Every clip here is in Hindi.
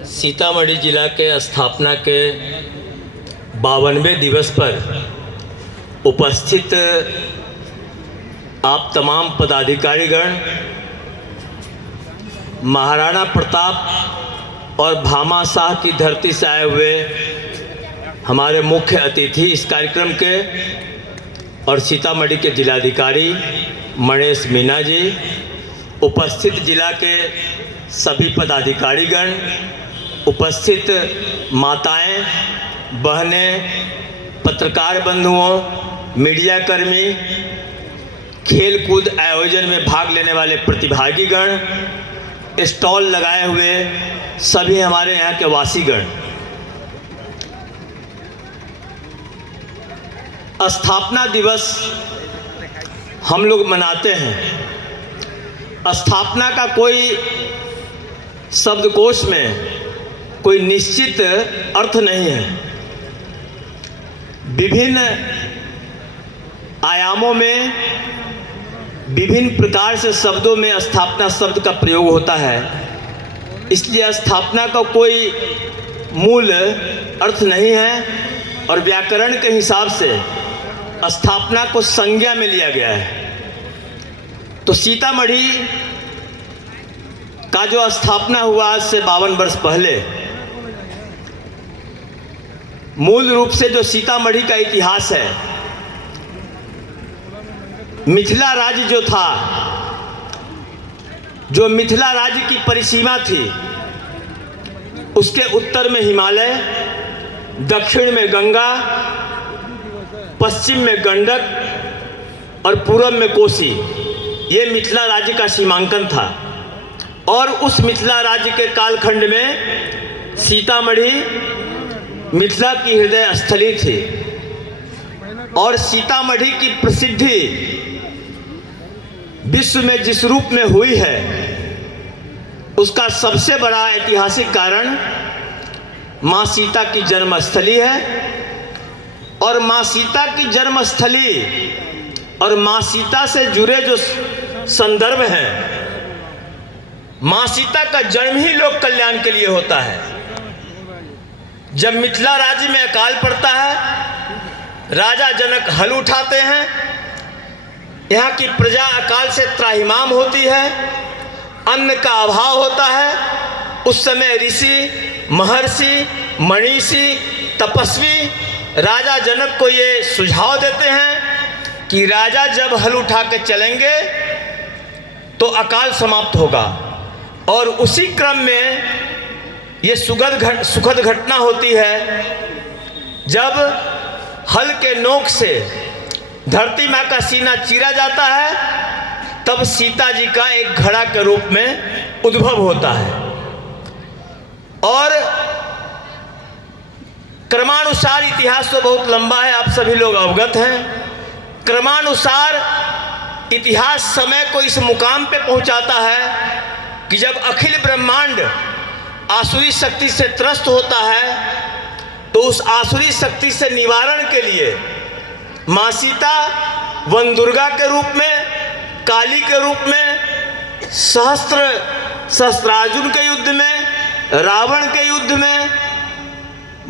सीतामढ़ी जिला के स्थापना के 52वें दिवस पर उपस्थित आप तमाम पदाधिकारीगण, महाराणा प्रताप और भामाशाह की धरती से आए हुए हमारे मुख्य अतिथि इस कार्यक्रम के, और सीतामढ़ी के जिलाधिकारी मणेश मीना जी, उपस्थित जिला के सभी पदाधिकारीगण, उपस्थित माताएं, बहनें, पत्रकार बंधुओं, मीडिया कर्मी, खेल कूद आयोजन में भाग लेने वाले प्रतिभागीगण, स्टॉल लगाए हुए सभी हमारे यहाँ के वासीगण। स्थापना दिवस हम लोग मनाते हैं। स्थापना का कोई शब्दकोश में कोई निश्चित अर्थ नहीं है। विभिन्न आयामों में, विभिन्न प्रकार से शब्दों में स्थापना शब्द का प्रयोग होता है। इसलिए स्थापना का कोई मूल अर्थ नहीं है और व्याकरण के हिसाब से स्थापना को संज्ञा में लिया गया है। तो सीतामढ़ी का जो स्थापना हुआ आज से 52 वर्ष पहले, मूल रूप से जो सीतामढ़ी का इतिहास है, मिथिला राज्य जो था, जो मिथिला राज्य की परिसीमा थी, उसके उत्तर में हिमालय, दक्षिण में गंगा, पश्चिम में गंडक और पूर्व में कोसी, ये मिथिला राज्य का सीमांकन था। और उस मिथिला राज्य के कालखंड में सीतामढ़ी मिथिला की हृदय स्थली थी। और सीतामढ़ी की प्रसिद्धि विश्व में जिस रूप में हुई है, उसका सबसे बड़ा ऐतिहासिक कारण माँ सीता की जन्मस्थली है। और माँ सीता की जन्मस्थली और माँ सीता से जुड़े जो संदर्भ हैं, माँ सीता का जन्म ही लोक कल्याण के लिए होता है। जब मिथिला राज्य में अकाल पड़ता है, राजा जनक हल उठाते हैं, यहाँ की प्रजा अकाल से त्राहिमाम होती है, अन्न का अभाव होता है। उस समय ऋषि, महर्षि, मनीषी, तपस्वी राजा जनक को ये सुझाव देते हैं कि राजा जब हल उठा के चलेंगे तो अकाल समाप्त होगा। और उसी क्रम में ये सुखद घटना होती है जब हल के नोक से धरती माँ का सीना चीरा जाता है, तब सीता जी का एक घड़ा के रूप में उद्भव होता है। और क्रमानुसार इतिहास तो बहुत लंबा है, आप सभी लोग अवगत हैं। क्रमानुसार इतिहास समय को इस मुकाम पे पहुंचाता है कि जब अखिल ब्रह्मांड आसुरी शक्ति से त्रस्त होता है, तो उस आसुरी शक्ति से निवारण के लिए माँ सीता वन दुर्गा के रूप में, काली के रूप में, सहस्त्रार्जुन के युद्ध में, रावण के युद्ध में,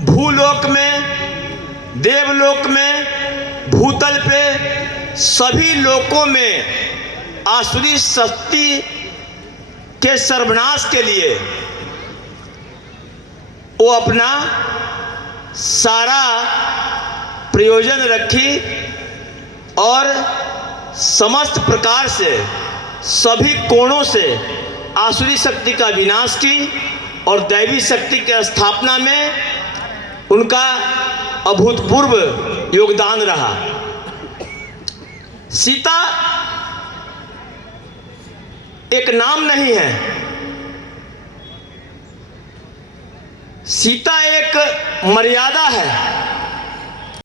भूलोक में, देवलोक में, भूतल पे, सभी लोकों में आसुरी शक्ति के सर्वनाश के लिए वो अपना सारा प्रयोजन रखी और समस्त प्रकार से, सभी कोणों से आसुरी शक्ति का विनाश की और दैवी शक्ति के स्थापना में उनका अभूतपूर्व योगदान रहा। सीता एक नाम नहीं है, सीता एक मर्यादा है।